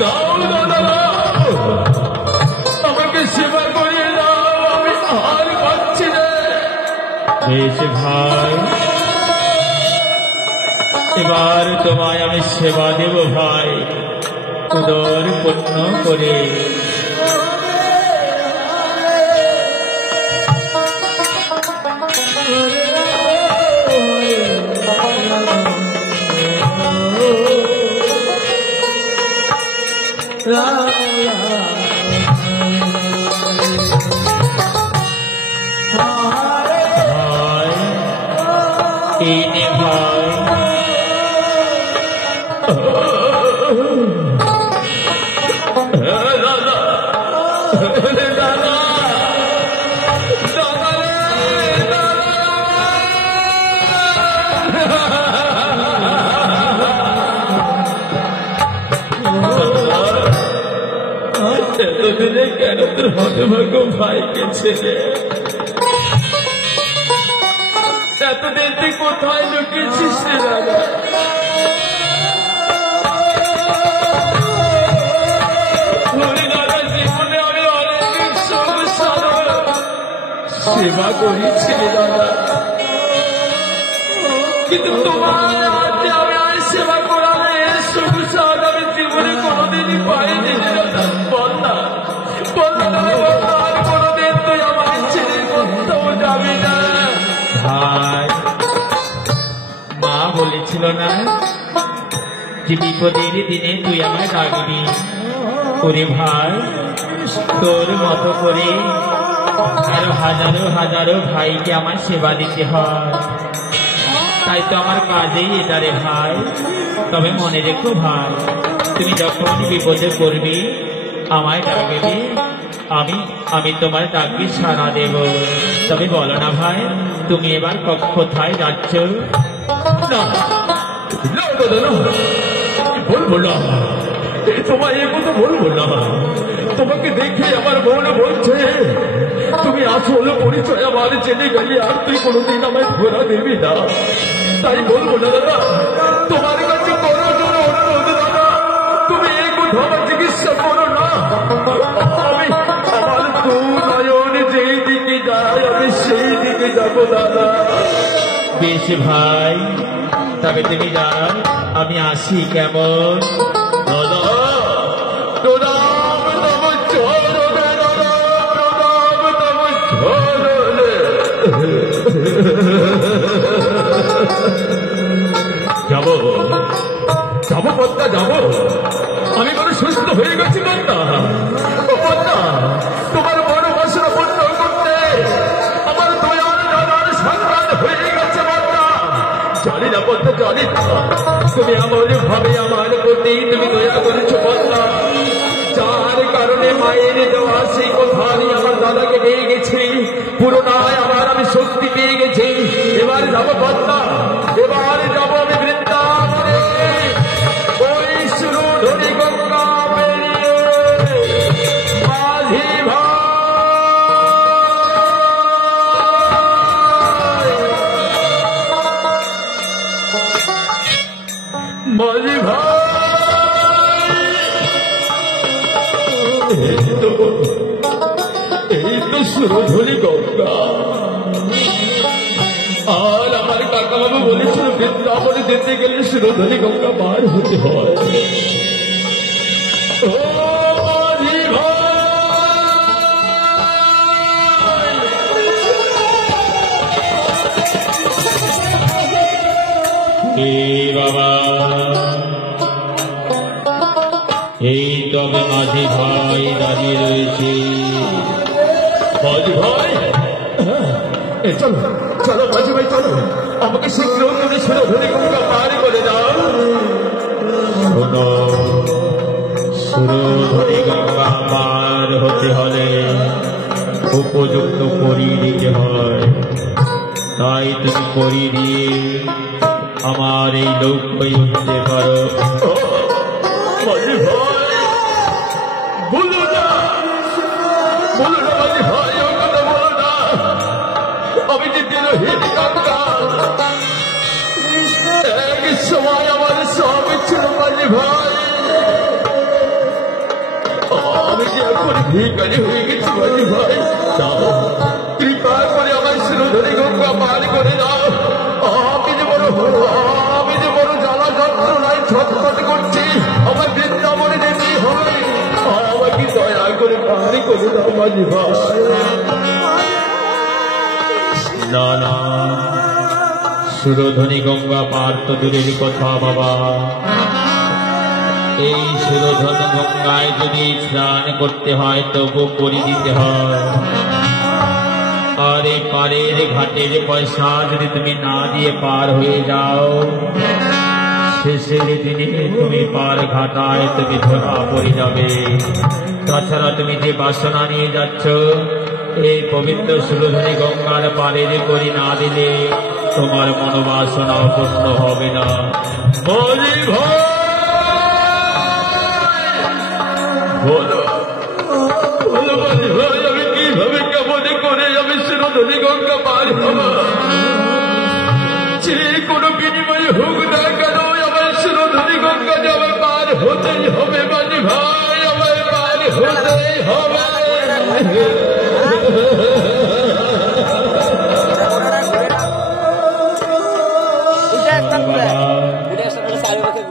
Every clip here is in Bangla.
দাও দাদা, আমাকে সেবা করে দাও, আমি আর পাচ্ছি না। বেশ ভাই, এবার তোমায় আমি সেবা দেব ভাই, উদর পূর্ণ করে। এতদিনে কেন তোর হতভাগ্য ভাইকে ছেড়ে এতদিন তুই কোথায় লুকিয়েছিস রে দাদা? জীবনে আমি অনেক সেবা করেছি রে দাদা, কিন্তু তোমার হাতে আমি আর সেবা করালে সুখ সাদ আমি জীবনে কোনোদিনই পাইনি রে দাদা। বল না, বল না, আর কোনোদিন তুই আমার ছেড়ে কোথাও যাবি না। ভাই, মা বলেছিল না যে বিপদের দিনে তুই আমায় ডাকবি। ওরে ভাই, তোর মতো করে আরো হাজারো হাজারো ভাইকে আমার সেবা দিতে হয়, তাই তো আমার কাজেই এটা রে ভাই। তবে মনে রেখো ভাই, তুমি যখন বিপদে পড়বি আমায় ডাকবি, আমি তোমার ডাকবি সাড়া দেব। তবে বলো না ভাই, তুমি এবার কোথায় যাচ্ছ? না বলবো না, তোমায় এ কথা বলবো না। তোমাকে দেখে আমার মন বলছে তুমি আসল পরিচয় আমার জেনে গেলে আর তুই কোনোদিন আমায় ধরা দেবি না, তাই বলবো না দাদা। তোমার কাছে বড় জোর অনুরোধ দাদা, তুমি এই কথা আমার চিকিৎসা করো না। আমি আমার দু নয়ন যেই দিকে যায় আমি সেই দিকে যাবো দাদা। বেশ ভাই, তবে তুমি যাও, আমি আসি কেমন? দাদা যাবো যাবো পদ্মা যাবো, আমি বড় সুস্থ হয়ে গেছি পদ্মা। পদ্মা, তোমার বড় বাসনা পূর্ণ করতে আমার দয়ার দাদার সন্তান হয়ে গেছে পদ্মা। জানি না পদ্মা, জানি না তুমি এমন ভাবে আমার প্রতি তুমি দয়া করেছো পদ্মা, যার কারণে মায়ের দেওয়া সেই কথা নিয়ে আমার দাদাকে নিয়ে গেছি। পুরোনায় আবার আমি শক্তি পেয়ে গেছি। এবার যাবো পদ্মা, এবার যাবো আমি বৃন্দাবনে, ওই শুরু ধরে গঙ্গা পেরিয়ে মাঝি ভাই, মাঝি ভাই, এই তো সুরধুলি গঙ্গা। আর আমার কাকা বাবু বলেছিল বৃন্দাবনে যেতে গেলে সুরধুলি গঙ্গা পার হতে হয়। বাবা, এই তবে মাঝি ভাই দাঁড়িয়ে রয়েছে। মাঝি ভাই, চলো চলো মাঝি ভাই, চলো আমাকে শীঘ্র তুমি সুরধুলি গঙ্গা পার করে দাও। শোনো, সুরধুলি গঙ্গা পার হতে হলে উপযুক্ত করি দিতে হয়, তাই তুমি করি দিয়ে আমার এই লক্ষ্যই উঠতে পারো। মাঝি ভাই, বলো না, বলো না মাঝি ভাই, ও কথা বলো না। আমি যে দিনহীন গঙ্গা, এক সময় আমার সব ছিল মাঝি ভাই, ভিখারি হয়ে গেছি মাঝি ভাই। কৃপা করে আমার শিরোধনী গঙ্গা পার করে দাও। আমি যে বড় জ্বালা যন্ত্রণায় ছটফট করছি, আমার বৃন্দাবনে যেতেই হবে। আমাকে দয়া করে পার করে দাও মাঝি ভাই। না না, সুরধনী গঙ্গা পার তো দূরের কথা বাবা। এই সুরধন গঙ্গায় যদি স্নান করতে হয় তবু করে দিতে হয়। আর এই পারের ঘাটের পয়সা যদি তুমি না দিয়ে পার হয়ে যাও, শেষের দিনে তুমি পার ঘাটায় তুমি ধরা পড়ে যাবে। তাছাড়া তুমি যে বাসনা নিয়ে যাচ্ছ, এই পবিত্র সুরধনী গঙ্গার পারের করি না দিলে তোমার মনোবাসনা পূর্ণ হবে না। বলি ভাই, বলো বলো মাঝি ভাই, আমি কিভাবে কেমনে করে আমি শিরোধনী গঙ্গা পার হব? যে কোনো বিনিময়ে হোক না কেন আমার শিরোধনী গঙ্গা যে আমার পার হতেই হবে মাঝি ভাই, আমার পার হতেই হবে।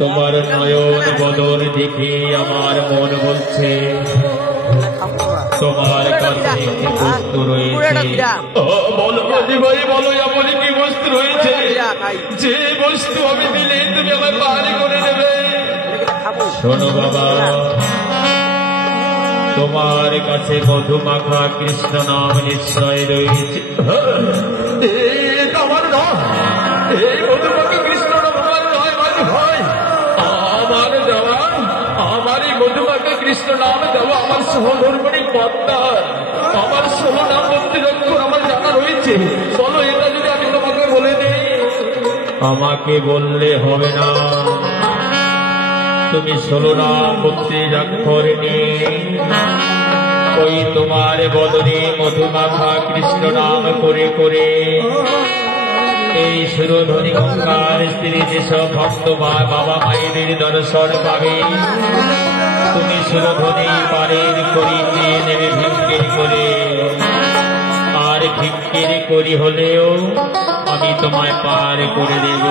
তোমার নয়ন বদন দেখে আমার মন বলছে তোমার কাছে একটি বস্তু রয়েছে। বলো মাঝি ভাই, বলো এমন কি বস্তু রয়েছে যে বস্তু আমি দিলে তুমি আমার পার করে দেবে? শোনো বাবা, তোমার কাছে মধুমাখা কৃষ্ণ নাম নিশ্চয় রয়েছে। আমার নয়, এই মধুমাখা কৃষ্ণ নাম আমার নয় মাঝি ভাই। আমার দেওয়া, আমার এই মধুমাখা কৃষ্ণ নাম দেওয়া আমার সহধর্মণী পদ্মার, আমার সহনাম মন্ত্রীরক্ষণ আমার জানা রয়েছে। বলো এটা যদি আমি তোমাকে বলে দিই। আমাকে বললে হবে না, তুমি 16 নাম মন্ত্রীরক্ষর নিয়ে ওই তোমার বদনে মধুমাখা কৃষ্ণ নাম করে করে এই সুরধনী গঙ্গার স্ত্রী যেসব ভক্ত বাবা মায়েদের দর্শন পাবে, তুমি সুরধনী পারের করি নিয়ে নেবে ভিক্ষের করে। আর ভিক্ষের করি হলেও আমি তোমায় পার করে দেব।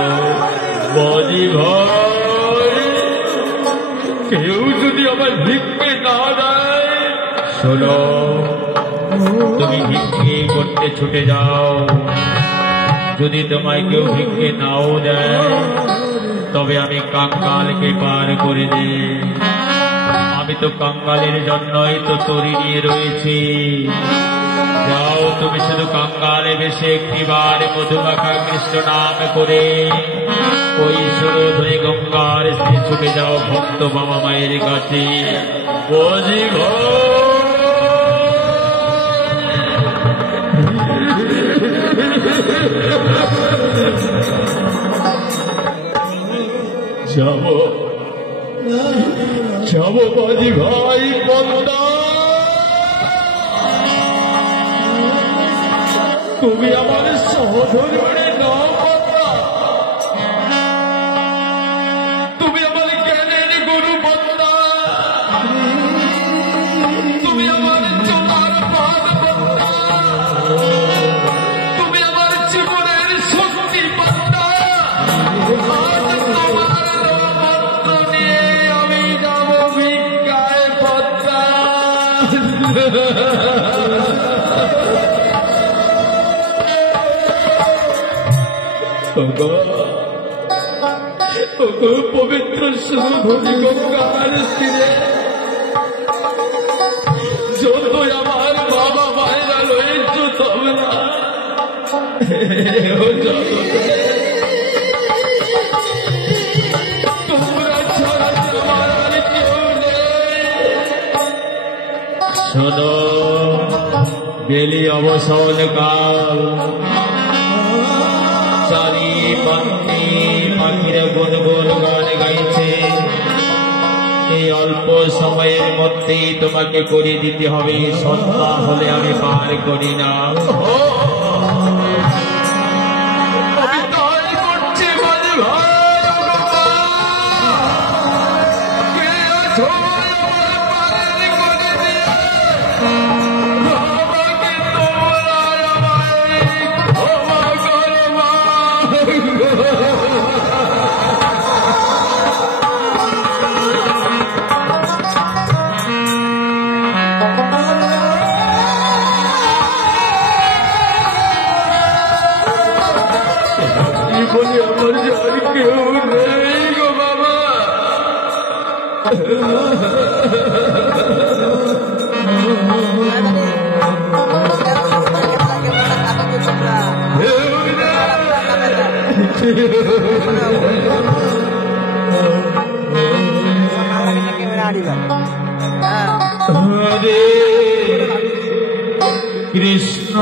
মাঝি ভাই, কেউ যদি আমার ভিক্ষে না দেয়? শোনো, তুমি ভিক্ষে করতে ছুটে যাও, যদি তোমায় কেউ ভিক্ষে নাও দেয় তবে আমি কাঙ্গালকে পার করে দে। আমি তো কাঙ্গালের জন্যই তো তরি নিয়ে রয়েছি। যাও, তুমি শুধু কাঙ্গালে বেশে একটিবার মধুমাখা কৃষ্ণ নাম করে ওই সুরধনী গঙ্গার স্ত্রী ছুটে যাও ভক্ত বাবা মায়ের কাছে। মাঝি ভাই, যাবো যাবো মাঝি ভাই। পদ্মা, তুমি আমার সহধর্মণী নাও পদ্মা, তুমি আমার জ্ঞানের গুরু পদ্মা, তুমি আমার চলার পথ পদ্মা, তুমি আমার জীবনের শক্তি পদ্মা। আজ তোমার মন্ত্র নিয়ে আমি যাব ভিক্ষায় পদ্মা। পবিত্র সুরধনী গঙ্গার তীরে যত আমার বাবা মায়েরা রয়েছ তোমরা, তোমরা ছাড়া আমার আর কেউ নেই। শোনো, বেলি অবসর কাল, চারি পাখি পাখিরা গুনগুন গান গাইছে। এই অল্প সময়ের মধ্যেই তোমাকে করে দিতে হবে, সন্ধ্যা হলে আমি পার করি না। আমি তাই করছি মাঝি ভাই। কে আছো আমার পারের করে দিয়ে? হরে কৃষ্ণ